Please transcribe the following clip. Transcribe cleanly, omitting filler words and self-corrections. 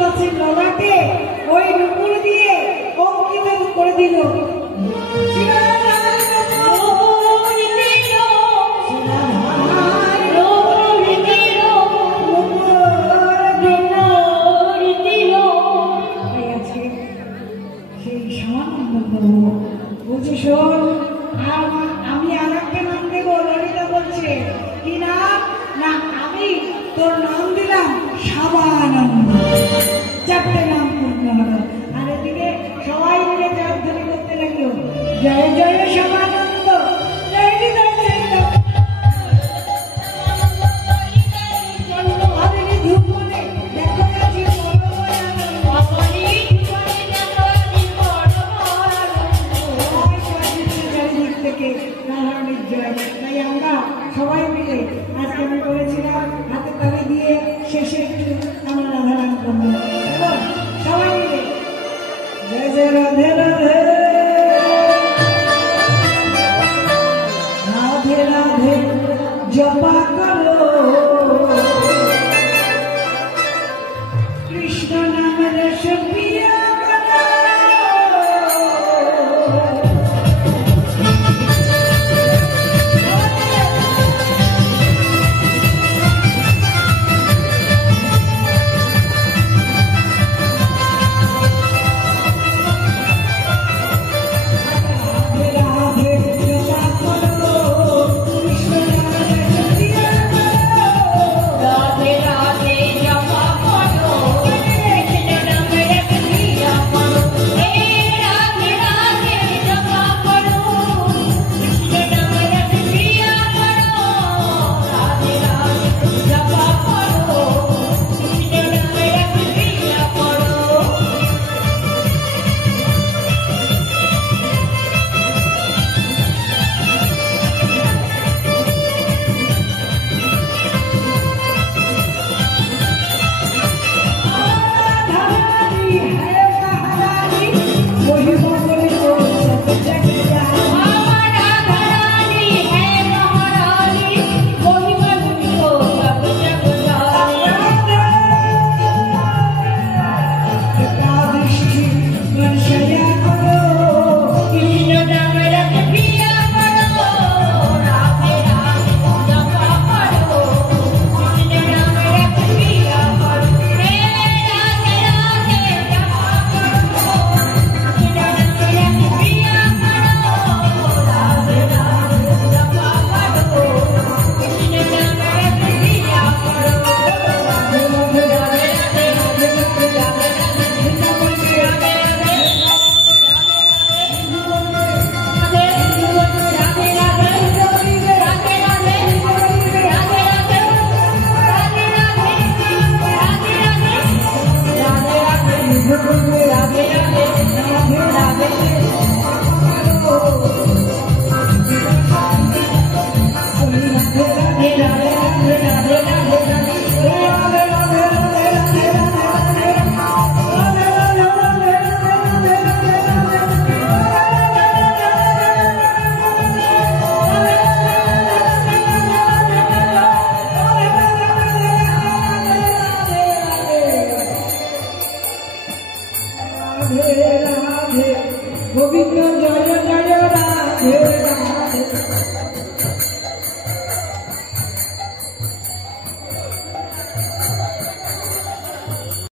বাতাসের ললাটে ওই নুপুর দিয়ে অঙ্কিত করে দিল। সেই সমানন্দ বলছে, শোন আমি আর একটা নাম দেবো। ললিতা বলছে কি নাম? না, আমি তোর নাম দিলাম সাবানন্দ। চারটে নাম পূর্ণ হলো। আর এদিকে সবাই মিলে জয়ধ্বনি করতে লাগলো, জয় জয় সাবানন্দ, জয় হৃদয় তাই আমরা সবাই মিলে আজকে আমি বলেছিলাম হাতে তালি দিয়ে শেষে একটু আমরা রাধারান করবো এবং সবাই মিলে জয় জয় রাধে রাধে রাধে রাধে জপা করো।